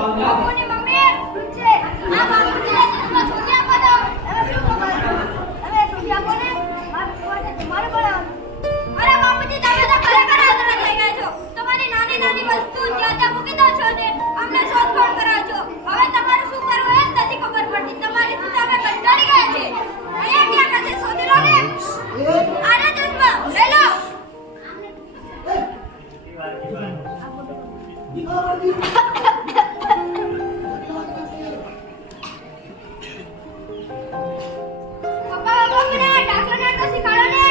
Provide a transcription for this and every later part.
બાપુની મમ્મી પૂછે આ બાપુજી તમે છોડી આપો તો તમે શું ખબર તમે છોડી આપો ને મારે તમારે પણ અરે બાપુજી તમે તો ખરેખર આદરા થઈ ગયા છો તમારી નાની નાની વસ્તુ જ્યાં ત્યાં મૂકી દો છો ને અમને શોધખોળ કરાવો છો હવે તમારે શું કરવું એ નથી ખબર પડતી તમારી તો તમે કંટાળી ગયા છે અહીંયા ક્યાં કશે શોધી લો ને આને ચશ્મા લઈ લો પપ્પા મને દાખલો નાખો શીખવાડો ને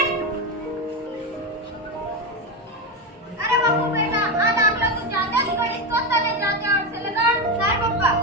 અરે બાપુ બેટા આ દાખલો તું જાતે જ કરીશ તો તને જાતે આવડશે લગાડ સર પપ્પા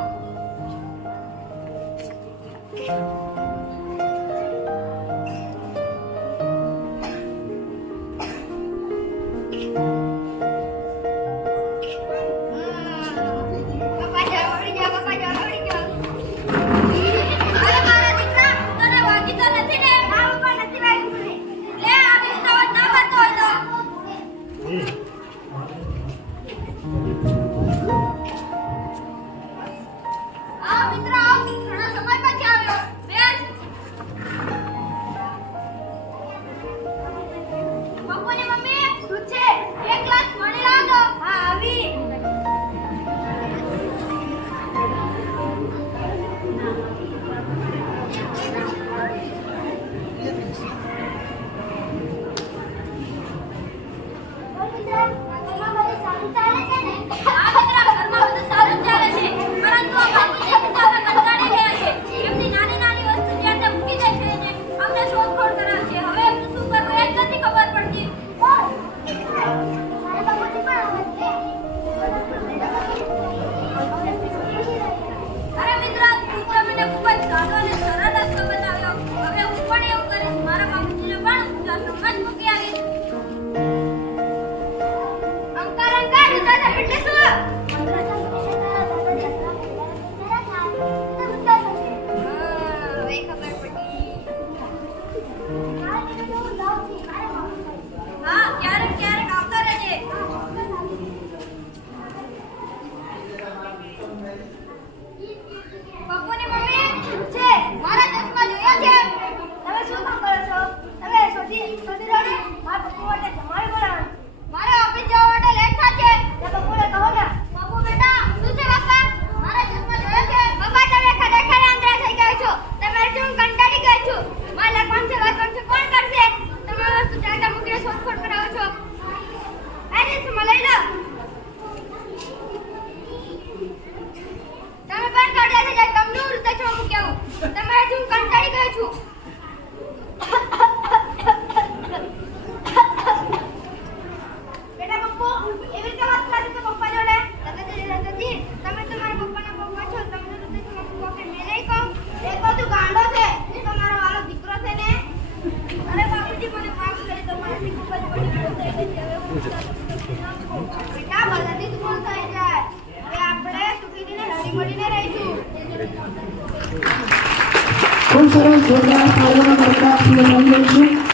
ખૂબ સરસ જોરદાર તાળીઓના પડઘા આપી રહ્યા છે.